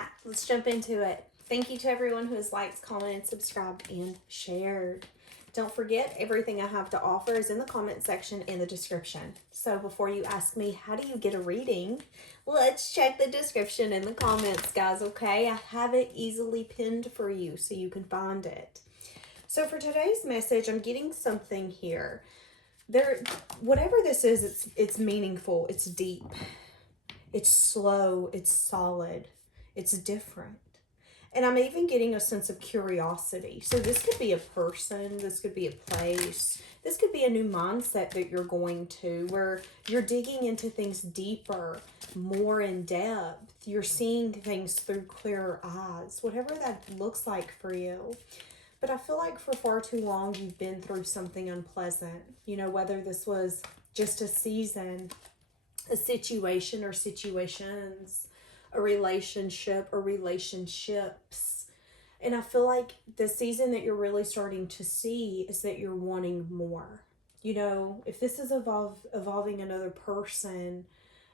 right, let's jump into it. Thank you to everyone who has liked, commented, subscribed, and shared. Don't forget, everything I have to offer is in the comment section and the description. So before you ask me, how do you get a reading? Let's check the description in the comments, guys, okay? I have it easily pinned for you so you can find it. So for today's message, I'm getting something here. Whatever this is, it's meaningful, it's deep, it's slow, it's solid, it's different. And I'm even getting a sense of curiosity. So this could be a person, this could be a place, this could be a new mindset that you're going to, where you're digging into things deeper, more in depth. You're seeing things through clearer eyes, whatever that looks like for you. But I feel like for far too long, you've been through something unpleasant. You know, whether this was just a season, a situation or situations, a relationship or relationships. And I feel like the season that you're really starting to see is that you're wanting more. You know, if this is evolving another person,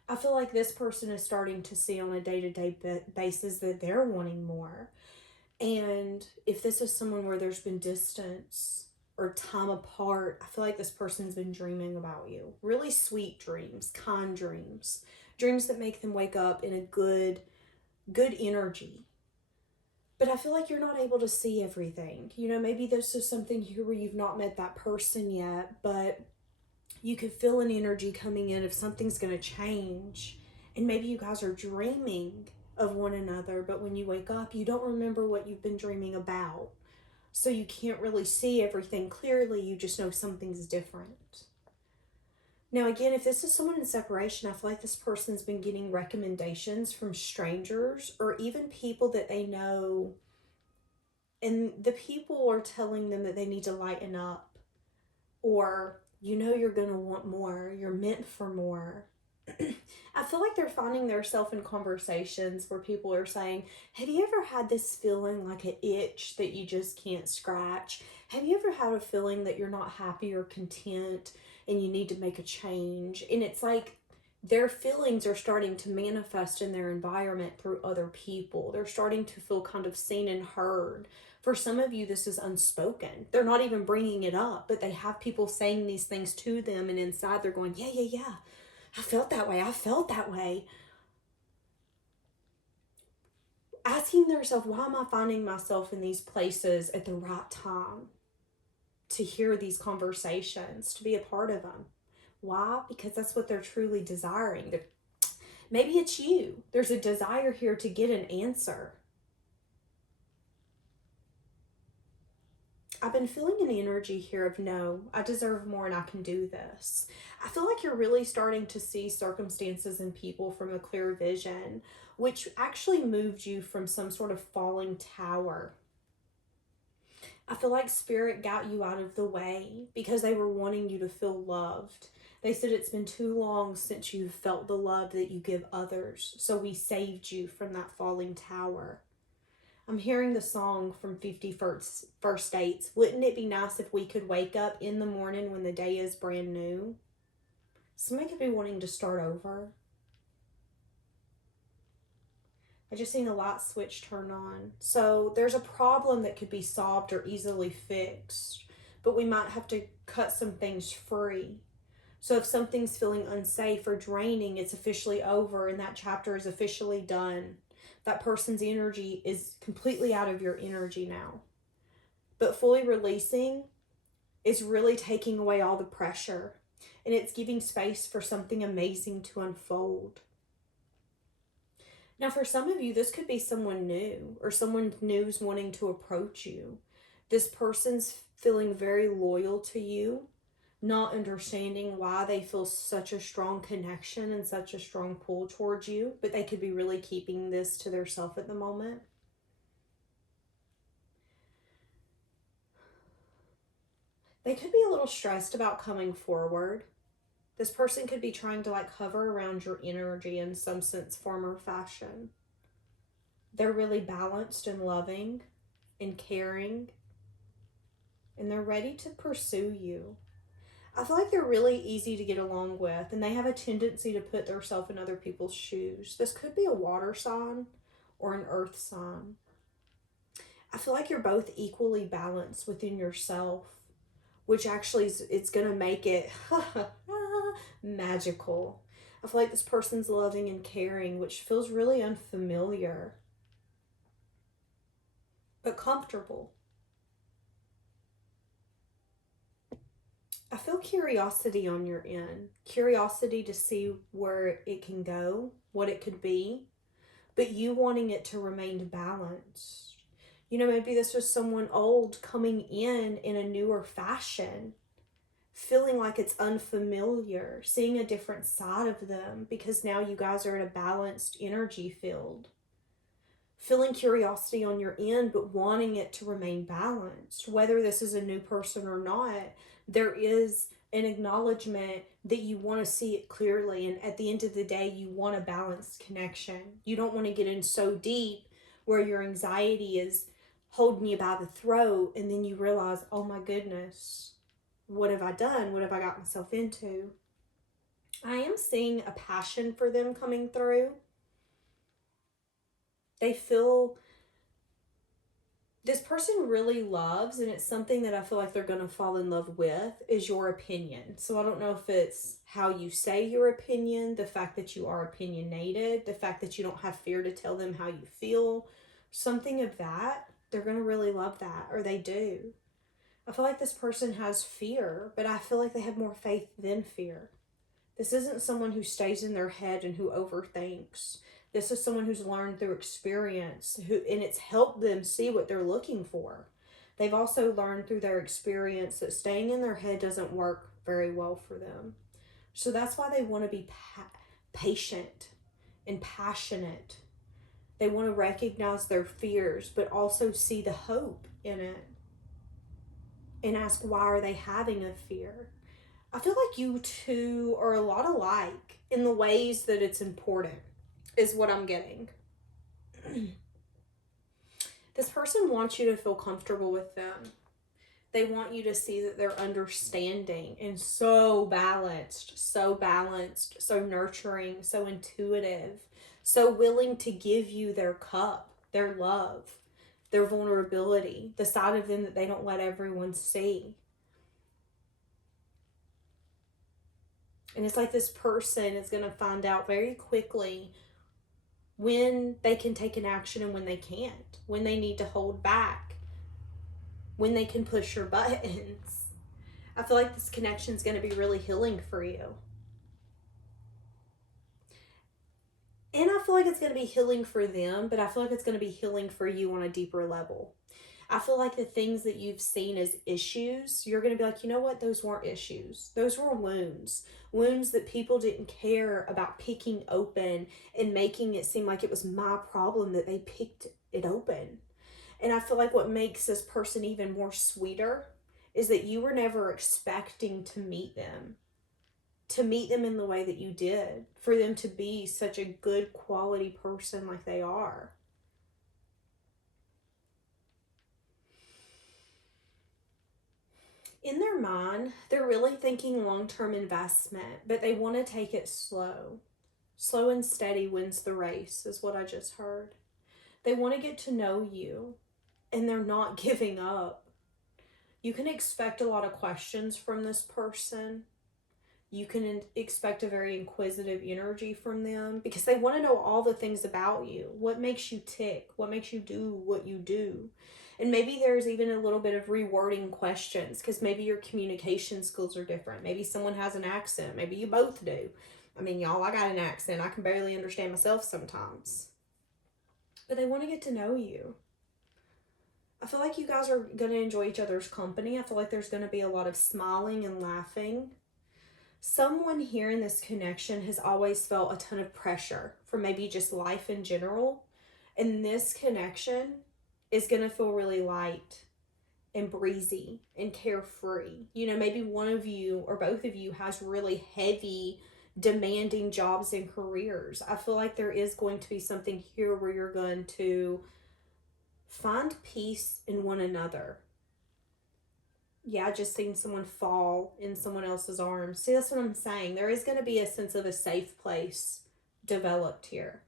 I feel like this person is starting to see on a day-to-day basis that they're wanting more. And if this is someone where there's been distance or time apart, I feel like this person's been dreaming about you. Really sweet dreams, kind dreams. Dreams that make them wake up in a good energy. But I feel like you're not able to see everything. You know, maybe this is something here where you've not met that person yet, but you could feel an energy coming in if something's going to change. And maybe you guys are dreaming of one another, but when you wake up, you don't remember what you've been dreaming about. So you can't really see everything clearly. You just know something's different. Now, again, if this is someone in separation, I feel like this person's been getting recommendations from strangers or even people that they know. And the people are telling them that they need to lighten up. Or, you know, you're going to want more. You're meant for more. I feel like they're finding themselves in conversations where people are saying, have you ever had this feeling like an itch that you just can't scratch? Have you ever had a feeling that you're not happy or content and you need to make a change? And it's like their feelings are starting to manifest in their environment through other people. They're starting to feel kind of seen and heard. For some of you, this is unspoken. They're not even bringing it up, but they have people saying these things to them, and inside they're going, yeah. I felt that way. Asking themselves, why am I finding myself in these places at the right time to hear these conversations, to be a part of them? Why? Because that's what they're truly desiring. Maybe it's you. There's a desire here to get an answer. I've been feeling an energy here of no, I deserve more and I can do this. I feel like you're really starting to see circumstances and people from a clear vision, which actually moved you from some sort of falling tower. I feel like Spirit got you out of the way because they were wanting you to feel loved. They said it's been too long since you've felt the love that you give others, so we saved you from that falling tower. I'm hearing the song from 50 First Dates. Wouldn't it be nice if we could wake up in the morning when the day is brand new? Somebody could be wanting to start over. I just seen a light switch turn on. So there's a problem that could be solved or easily fixed, but we might have to cut some things free. So if something's feeling unsafe or draining, it's officially over and that chapter is officially done. That person's energy is completely out of your energy now. But fully releasing is really taking away all the pressure, and it's giving space for something amazing to unfold. Now, for some of you, this could be someone new or someone new's wanting to approach you. This person's feeling very loyal to you, not understanding why they feel such a strong connection and such a strong pull towards you, but they could be really keeping this to themselves at the moment. They could be a little stressed about coming forward. This person could be trying to hover around your energy in some sense, form, or fashion. They're really balanced and loving and caring, and they're ready to pursue you. I feel like they're really easy to get along with, and they have a tendency to put themselves in other people's shoes. This could be a water sign or an earth sign. I feel like you're both equally balanced within yourself, which actually it's going to make it magical. I feel like this person's loving and caring, which feels really unfamiliar, but comfortable. I feel curiosity on your end. Curiosity to see where it can go, what it could be, but you wanting it to remain balanced. You know, maybe this was someone old coming in a newer fashion, feeling like it's unfamiliar, seeing a different side of them because now you guys are in a balanced energy field. Feeling curiosity on your end, but wanting it to remain balanced. Whether this is a new person or not, there is an acknowledgement that you want to see it clearly. And at the end of the day, you want a balanced connection. You don't want to get in so deep where your anxiety is holding you by the throat and then you realize, oh my goodness, what have I done? What have I got myself into? I am seeing a passion for them coming through. They feel this person really loves, and it's something that I feel like they're going to fall in love with, is your opinion. So I don't know if it's how you say your opinion, the fact that you are opinionated, the fact that you don't have fear to tell them how you feel, something of that. They're going to really love that, or they do. I feel like this person has fear, but I feel like they have more faith than fear. This isn't someone who stays in their head and who overthinks. This is someone who's learned through experience, and it's helped them see what they're looking for. They've also learned through their experience that staying in their head doesn't work very well for them. So that's why they want to be patient and passionate. They want to recognize their fears, but also see the hope in it. And ask, why are they having a fear? I feel like you two are a lot alike in the ways that it's important, is what I'm getting. This person wants you to feel comfortable with them. They want you to see that they're understanding and so balanced, so nurturing, so intuitive, so willing to give you their cup, their love, their vulnerability, the side of them that they don't let everyone see. And it's like this person is going to find out very quickly when they can take an action and when they can't, when they need to hold back, when they can push your buttons. I feel like this connection is going to be really healing for you. And I feel like it's going to be healing for them, but I feel like it's going to be healing for you on a deeper level. I feel like the things that you've seen as issues, you're going to be like, you know what? Those weren't issues. Those were wounds. Wounds that people didn't care about picking open and making it seem like it was my problem that they picked it open. And I feel like what makes this person even more sweeter is that you were never expecting to meet them in the way that you did, for them to be such a good quality person like they are. In their mind, they're really thinking long-term investment, but they want to take it slow. Slow and steady wins the race, is what I just heard. They want to get to know you, and they're not giving up. You can expect a lot of questions from this person. You can expect a very inquisitive energy from them because they want to know all the things about you. What makes you tick? What makes you do what you do? And maybe there's even a little bit of rewording questions because maybe your communication skills are different. Maybe someone has an accent. Maybe you both do. I mean, y'all, I got an accent. I can barely understand myself sometimes. But they want to get to know you. I feel like you guys are going to enjoy each other's company. I feel like there's going to be a lot of smiling and laughing. Someone here in this connection has always felt a ton of pressure for maybe just life in general. And this connection is going to feel really light and breezy and carefree. You know, maybe one of you or both of you has really heavy, demanding jobs and careers. I feel like there is going to be something here where you're going to find peace in one another. Yeah, just seeing someone fall in someone else's arms. See, that's what I'm saying. There is going to be a sense of a safe place developed here.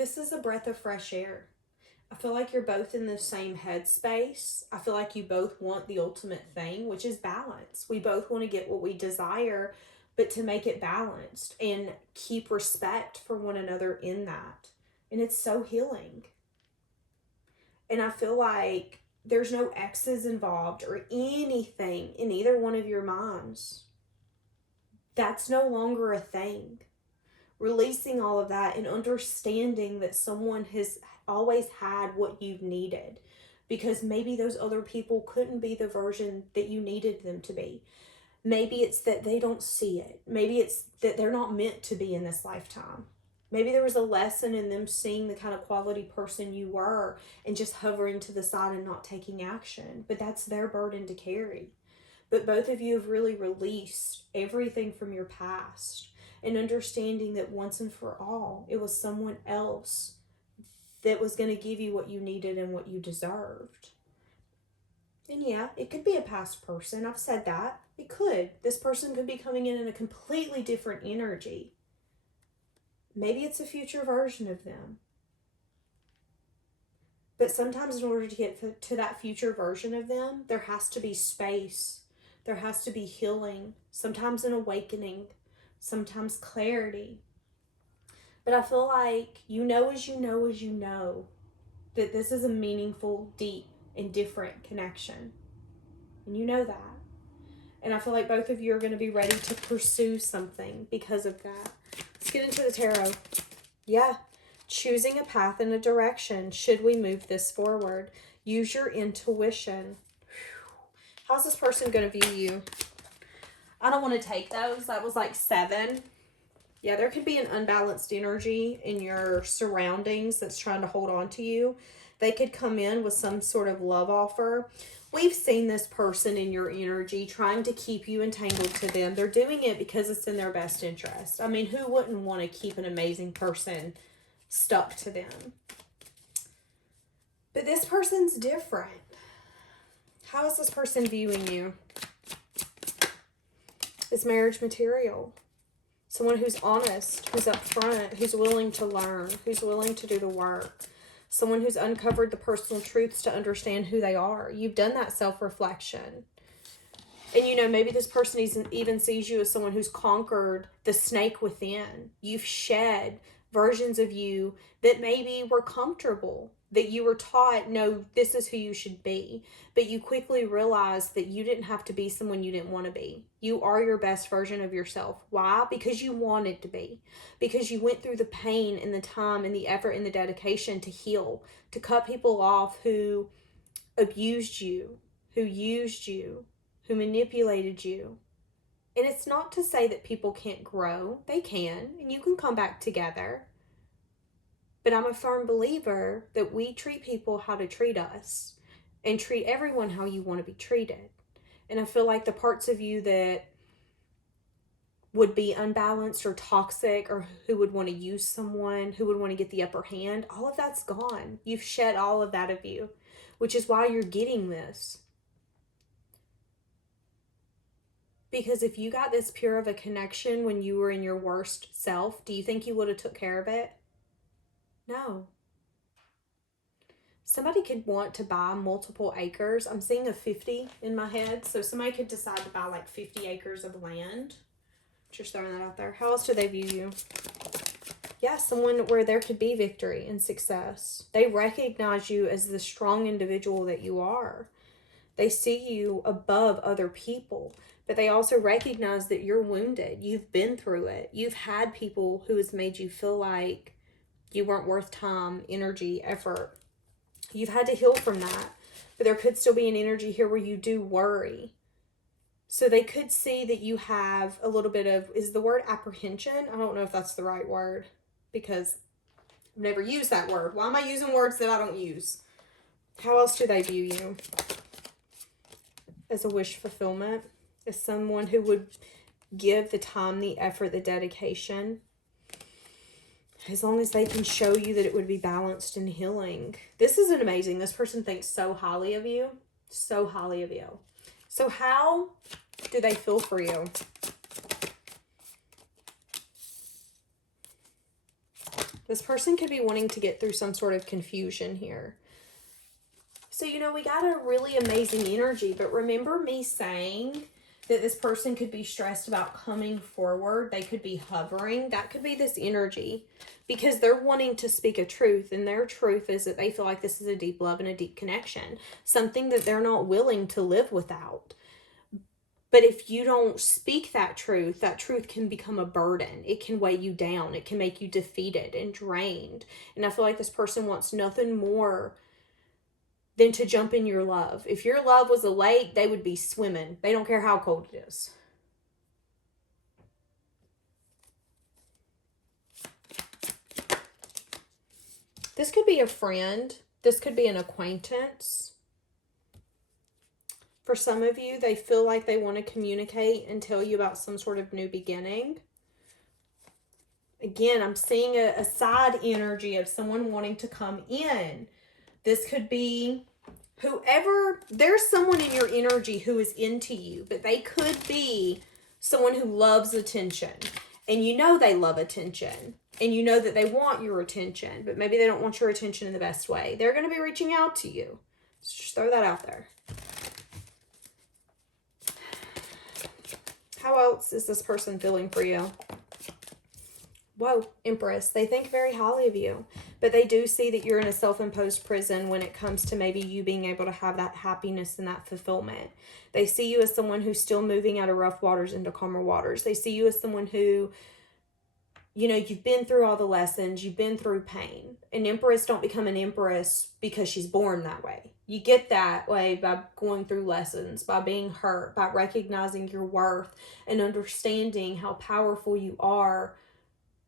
This is a breath of fresh air. I feel like you're both in the same headspace. I feel like you both want the ultimate thing, which is balance. We both want to get what we desire, but to make it balanced and keep respect for one another in that. And it's so healing. And I feel like there's no exes involved or anything in either one of your minds. That's no longer a thing. Releasing all of that and understanding that someone has always had what you've needed, because maybe those other people couldn't be the version that you needed them to be. Maybe it's that they don't see it. Maybe it's that they're not meant to be in this lifetime. Maybe there was a lesson in them seeing the kind of quality person you were and just hovering to the side and not taking action. But that's their burden to carry. But both of you have really released everything from your past and understanding that once and for all, it was someone else that was going to give you what you needed and what you deserved. And yeah, it could be a past person. I've said that. It could. This person could be coming in a completely different energy. Maybe it's a future version of them. But sometimes in order to get to that future version of them, there has to be space. There has to be healing. Sometimes an awakening. Sometimes clarity. But I feel like you know as you know as you know that this is a meaningful, deep, and different connection. And you know that. And I feel like both of you are going to be ready to pursue something because of that. Let's get into the tarot. Yeah. Choosing a path and a direction. Should we move this forward? Use your intuition. How's this person going to view you? I don't want to take those. That was like 7. Yeah, there could be an unbalanced energy in your surroundings that's trying to hold on to you. They could come in with some sort of love offer. We've seen this person in your energy trying to keep you entangled to them. They're doing it because it's in their best interest. I mean, who wouldn't want to keep an amazing person stuck to them? But this person's different. How is this person viewing you? It's marriage material. Someone who's honest, who's upfront, who's willing to learn, who's willing to do the work. Someone who's uncovered the personal truths to understand who they are. You've done that self-reflection. And you know, maybe this person even sees you as someone who's conquered the snake within. You've shed versions of you that maybe were comfortable, that you were taught, no, this is who you should be. But you quickly realized that you didn't have to be someone you didn't want to be. You are your best version of yourself. Why? Because you wanted to be. Because you went through the pain and the time and the effort and the dedication to heal, to cut people off who abused you, who used you, who manipulated you. And it's not to say that people can't grow. They can, and you can come back together. But I'm a firm believer that we treat people how to treat us and treat everyone how you want to be treated. And I feel like the parts of you that would be unbalanced or toxic or who would want to use someone, who would want to get the upper hand, all of that's gone. You've shed all of that of you, which is why you're getting this. Because if you got this pure of a connection when you were in your worst self, do you think you would have took care of it? No. Somebody could want to buy multiple acres. I'm seeing a 50 in my head. So somebody could decide to buy like 50 acres of land. Just throwing that out there. How else do they view you? Yeah, someone where there could be victory and success. They recognize you as the strong individual that you are. They see you above other people. But they also recognize that you're wounded. You've been through it. You've had people who has made you feel like you weren't worth time, energy, effort. You've had to heal from that. But there could still be an energy here where you do worry. So they could see that you have a little bit of, is the word apprehension? I don't know if that's the right word because I've never used that word. Why am I using words that I don't use? How else do they view you? As a wish fulfillment, as someone who would give the time, the effort, the dedication, as long as they can show you that it would be balanced and healing. This isn't amazing. This person thinks so highly of you. So highly of you. So how do they feel for you? This person could be wanting to get through some sort of confusion here. So, you know, we got a really amazing energy, but remember me saying that this person could be stressed about coming forward. They could be hovering. That could be this energy because they're wanting to speak a truth, and their truth is that they feel like this is a deep love and a deep connection, something that they're not willing to live without. But if you don't speak that truth can become a burden. It can weigh you down. It can make you defeated and drained. And I feel like this person wants nothing more than to jump in your love. If your love was a lake, they would be swimming. They don't care how cold it is. This could be a friend. This could be an acquaintance. For some of you, they feel like they want to communicate and tell you about some sort of new beginning. Again, I'm seeing a side energy of someone wanting to come in. This could be whoever, there's someone in your energy who is into you, but they could be someone who loves attention. And you know they love attention. And you know that they want your attention, but maybe they don't want your attention in the best way. They're going to be reaching out to you. So just throw that out there. How else is this person feeling for you? Whoa, Empress. They think very highly of you, but they do see that you're in a self-imposed prison when it comes to maybe you being able to have that happiness and that fulfillment. They see you as someone who's still moving out of rough waters into calmer waters. They see you as someone who, you know, you've been through all the lessons, you've been through pain. An Empress don't become an Empress because she's born that way. You get that way by going through lessons, by being hurt, by recognizing your worth and understanding how powerful you are,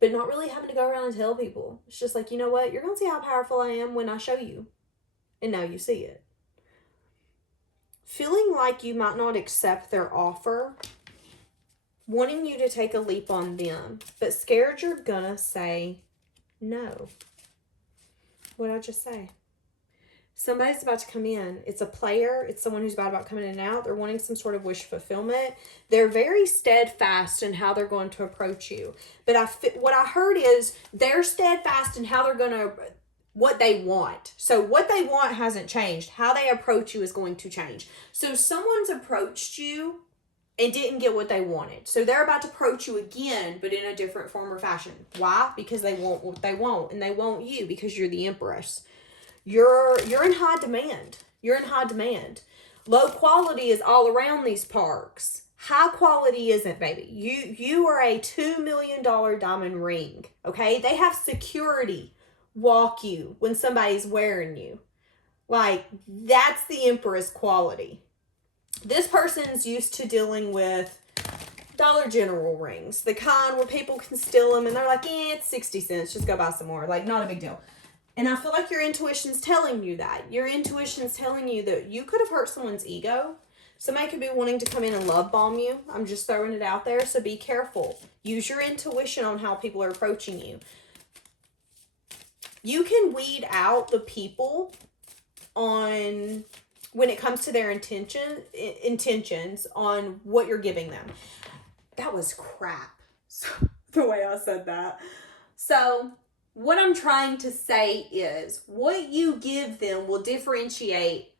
but not really having to go around and tell people. It's just like, you know what? You're going to see how powerful I am when I show you. And now you see it. Feeling like you might not accept their offer, wanting you to take a leap on them, but scared you're going to say no. What'd I just say? Somebody's about to come in. It's a player. It's someone who's about coming in and out. They're wanting some sort of wish fulfillment. They're very steadfast in how they're going to approach you. But what I heard is they're steadfast in how they're going to, what they want. So what they want hasn't changed. How they approach you is going to change. So someone's approached you and didn't get what they wanted. So they're about to approach you again, but in a different form or fashion. Why? Because they want what they want, and they want you because you're the Empress. You're in high demand. You're in high demand. Low quality is all around these parks. High quality isn't, baby. You are a $2 million diamond ring, okay? They have security walk you when somebody's wearing you. Like, that's the Empress quality. This person's used to dealing with Dollar General rings. The kind where people can steal them and they're like, it's 60 cents. Just go buy some more. Like, not a big deal. And I feel like your intuition's telling you that. Your intuition's telling you that you could have hurt someone's ego. Somebody could be wanting to come in and love bomb you. I'm just throwing it out there. So be careful. Use your intuition on how people are approaching you. You can weed out the people on when it comes to their intentions on what you're giving them. That was crap. So, the way I said that. So what I'm trying to say is what you give them will differentiate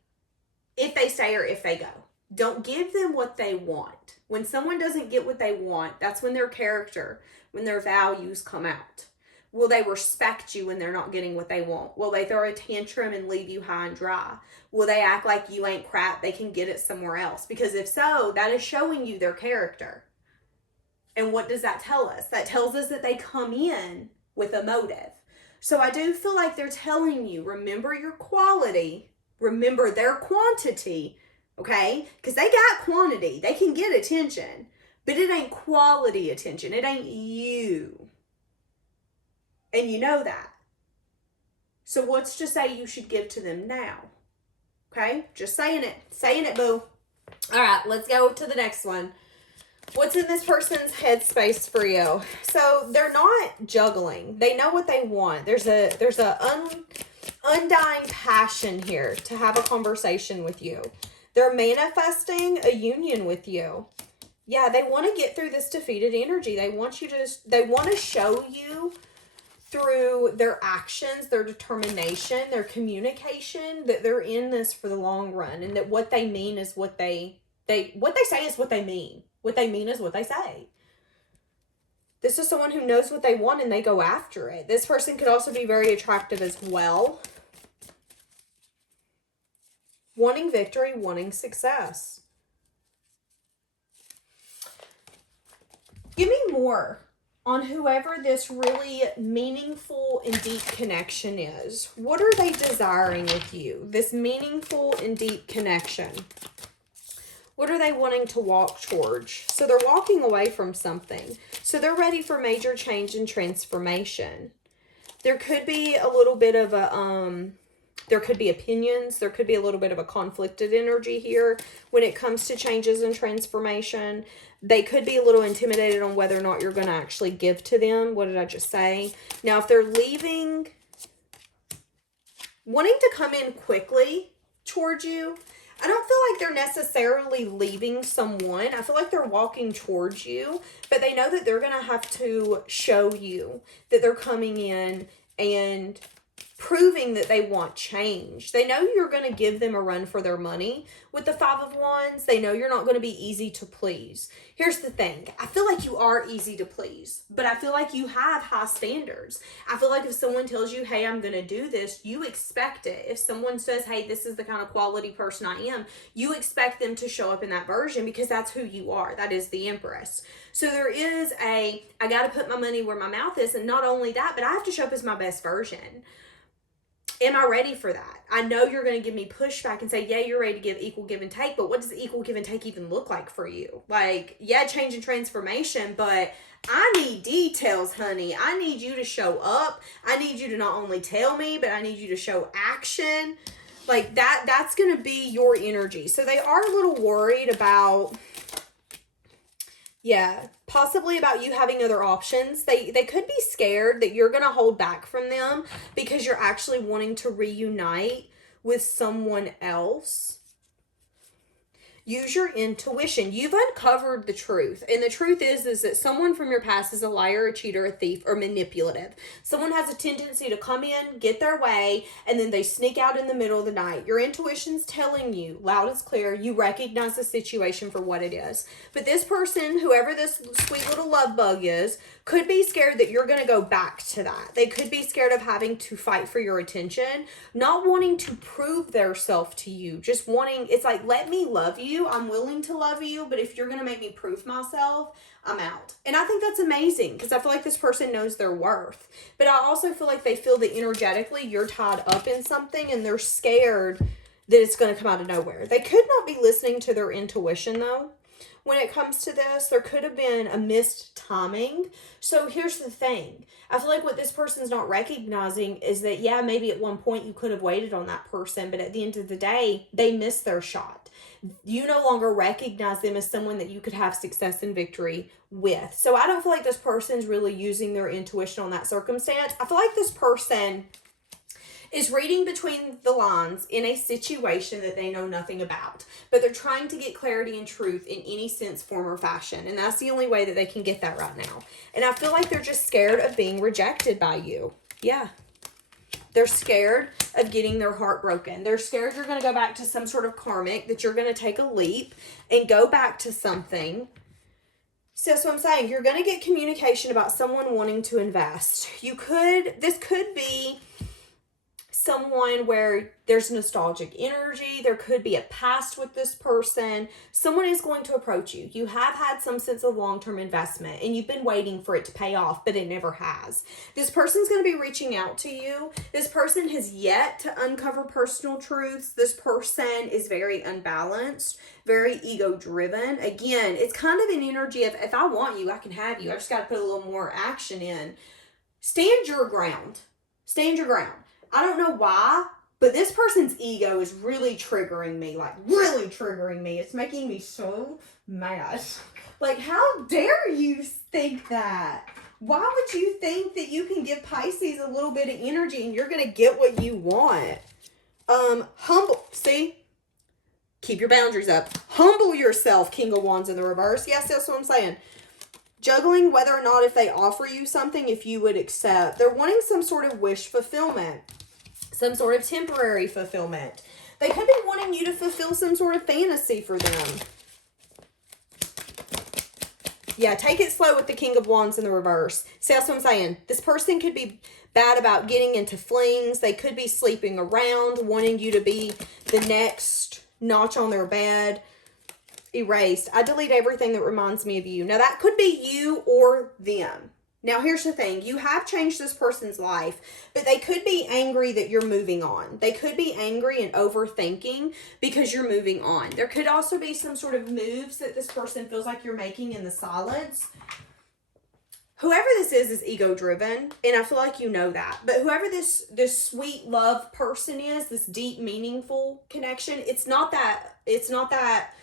if they stay or if they go. Don't give them what they want. When someone doesn't get what they want, that's when their character, when their values come out. Will they respect you when they're not getting what they want? Will they throw a tantrum and leave you high and dry? Will they act like you ain't crap? They can get it somewhere else. Because if so, that is showing you their character. And what does that tell us? That tells us that they come in with a motive. So I do feel like they're telling you, remember your quality, remember their quantity, okay? Because they got quantity. They can get attention, but it ain't quality attention. It ain't you. And you know that. So what's to say you should give to them now? Okay? Just saying it. Saying it, boo. All right, let's go to the next one. What's in this person's headspace for you? So they're not juggling. They know what they want. There's a undying passion here to have a conversation with you. They're manifesting a union with you. Yeah, they want to get through this defeated energy. They want to show you through their actions, their determination, their communication, that they're in this for the long run, and that what they mean is what they say is what they mean. What they mean is what they say. This is someone who knows what they want and they go after it. This person could also be very attractive as well. Wanting victory, wanting success. Give me more on whoever this really meaningful and deep connection is. What are they desiring with you? This meaningful and deep connection. What are they wanting to walk towards? So they're walking away from something. So they're ready for major change and transformation. There could be a little bit of a, there could be opinions. There could be a little bit of a conflicted energy here when it comes to changes and transformation. They could be a little intimidated on whether or not you're going to actually give to them. What did I just say? Now, if they're leaving, wanting to come in quickly towards you, I don't feel like they're necessarily leaving someone. I feel like they're walking towards you, but they know that they're going to have to show you that they're coming in and proving that they want change. They know you're going to give them a run for their money. With the Five of Wands, they know you're not going to be easy to please. Here's the thing. I feel like you are easy to please, but I feel like you have high standards. I feel like if someone tells you, hey, I'm going to do this, you expect it. If someone says, hey, this is the kind of quality person I am, you expect them to show up in that version because that's who you are. That is the Empress. So there is I got to put my money where my mouth is. And not only that, but I have to show up as my best version. Am I ready for that? I know you're going to give me pushback and say, yeah, you're ready to give equal give and take, but what does equal give and take even look like for you? Like, yeah, change and transformation, but I need details, honey. I need you to show up. I need you to not only tell me, but I need you to show action. Like that's going to be your energy. So they are a little worried about, yeah, possibly about you having other options. They could be scared that you're going to hold back from them because you're actually wanting to reunite with someone else. Use your intuition. You've uncovered the truth. And the truth is that someone from your past is a liar, a cheater, a thief, or manipulative. Someone has a tendency to come in, get their way, and then they sneak out in the middle of the night. Your intuition's telling you, loud as clear, you recognize the situation for what it is. But this person, whoever this sweet little love bug is, could be scared that you're going to go back to that. They could be scared of having to fight for your attention, not wanting to prove their self to you, just wanting, it's like, let me love you. I'm willing to love you, but if you're going to make me prove myself, I'm out. And I think that's amazing because I feel like this person knows their worth. But I also feel like they feel that energetically you're tied up in something and they're scared that it's going to come out of nowhere. They could not be listening to their intuition though. When it comes to this, there could have been a missed timing. So here's the thing. I feel like what this person's not recognizing is that, yeah, maybe at one point you could have waited on that person, but at the end of the day, they missed their shot. You no longer recognize them as someone that you could have success and victory with. So I don't feel like this person's really using their intuition on that circumstance. I feel like this person is reading between the lines in a situation that they know nothing about, but they're trying to get clarity and truth in any sense, form, or fashion. And that's the only way that they can get that right now. And I feel like they're just scared of being rejected by you. Yeah. They're scared of getting their heart broken. They're scared you're going to go back to some sort of karmic, that you're going to take a leap and go back to something. So that's what I'm saying. You're going to get communication about someone wanting to invest. This could be someone where there's nostalgic energy. There could be a past with this person. Someone is going to approach you. You have had some sense of long-term investment and you've been waiting for it to pay off, but it never has. This person's going to be reaching out to you. This person has yet to uncover personal truths. This person is very unbalanced, very ego-driven. Again, it's kind of an energy of, if I want you, I can have you. I just got to put a little more action in. Stand your ground. Stand your ground. I don't know why, but this person's ego is really triggering me, like really triggering me. It's making me so mad. Like, how dare you think that? Why would you think that you can give Pisces a little bit of energy and you're going to get what you want? Humble, see? Keep your boundaries up. Humble yourself, King of Wands in the reverse. Yes, that's what I'm saying. Juggling whether or not if they offer you something, if you would accept. They're wanting some sort of wish fulfillment. Some sort of temporary fulfillment. They could be wanting you to fulfill some sort of fantasy for them. Yeah, take it slow with the King of Wands in the reverse. See, that's what I'm saying. This person could be bad about getting into flings. They could be sleeping around, wanting you to be the next notch on their bed. Erased. I delete everything that reminds me of you. Now, that could be you or them. Now, here's the thing. You have changed this person's life, but they could be angry that you're moving on. They could be angry and overthinking because you're moving on. There could also be some sort of moves that this person feels like you're making in the silence. Whoever this is ego-driven, and I feel like you know that. But whoever this sweet love person is, this deep, meaningful connection, it's not that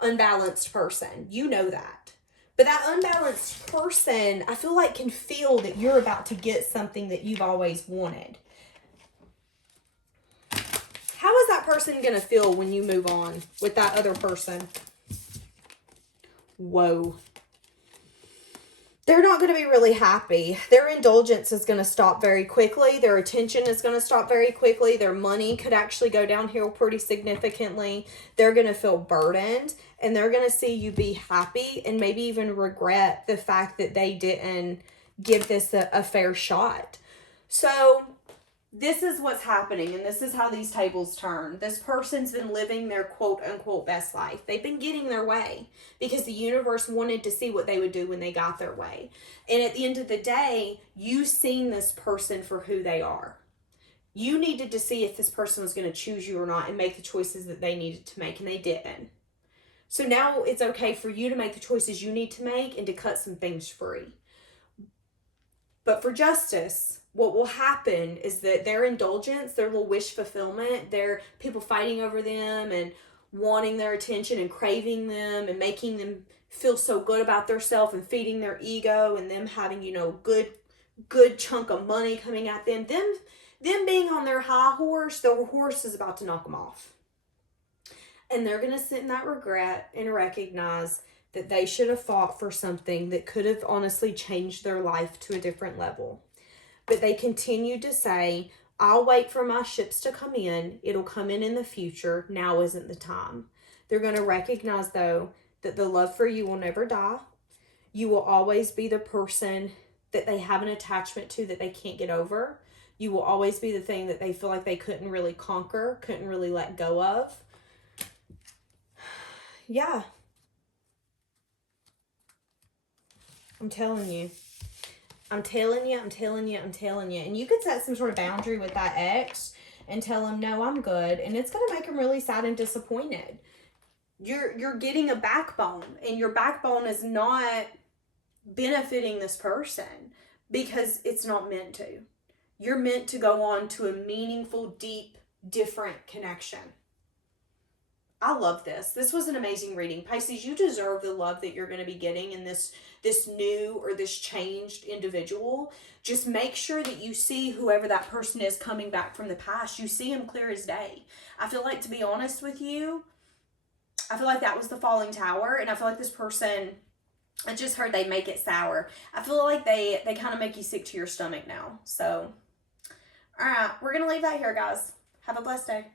unbalanced person. You know that. But that unbalanced person, I feel like, can feel that you're about to get something that you've always wanted. How is that person going to feel when you move on with that other person? Whoa. They're not going to be really happy. Their indulgence is going to stop very quickly. Their attention is going to stop very quickly. Their money could actually go downhill pretty significantly. They're going to feel burdened, and they're going to see you be happy and maybe even regret the fact that they didn't give this a fair shot. So this is what's happening, and this is how these tables turn. This person's been living their quote-unquote best life. They've been getting their way because the universe wanted to see what they would do when they got their way. And at the end of the day, you've seen this person for who they are. You needed to see if this person was going to choose you or not and make the choices that they needed to make, and they didn't. So now it's okay for you to make the choices you need to make and to cut some things free. But for justice, what will happen is that their indulgence, their little wish fulfillment, their people fighting over them and wanting their attention and craving them and making them feel so good about themselves and feeding their ego and them having, good chunk of money coming at them. Them being on their high horse, the horse is about to knock them off. And they're going to sit in that regret and recognize that they should have fought for something that could have honestly changed their life to a different level. But they continued to say, I'll wait for my ships to come in. It'll come in the future. Now isn't the time. They're going to recognize, though, that the love for you will never die. You will always be the person that they have an attachment to that they can't get over. You will always be the thing that they feel like they couldn't really conquer, couldn't really let go of. Yeah. I'm telling you. I'm telling you. And you could set some sort of boundary with that ex and tell him, no, I'm good. And it's going to make him really sad and disappointed. You're getting a backbone, and your backbone is not benefiting this person because it's not meant to. You're meant to go on to a meaningful, deep, different connection. I love this. This was an amazing reading. Pisces, you deserve the love that you're going to be getting in this new or this changed individual. Just make sure that you see whoever that person is coming back from the past. You see him clear as day. I feel like, to be honest with you, I feel like that was the falling tower. And I feel like this person, I just heard they make it sour. I feel like they kind of make you sick to your stomach now. So, all right, we're going to leave that here, guys. Have a blessed day.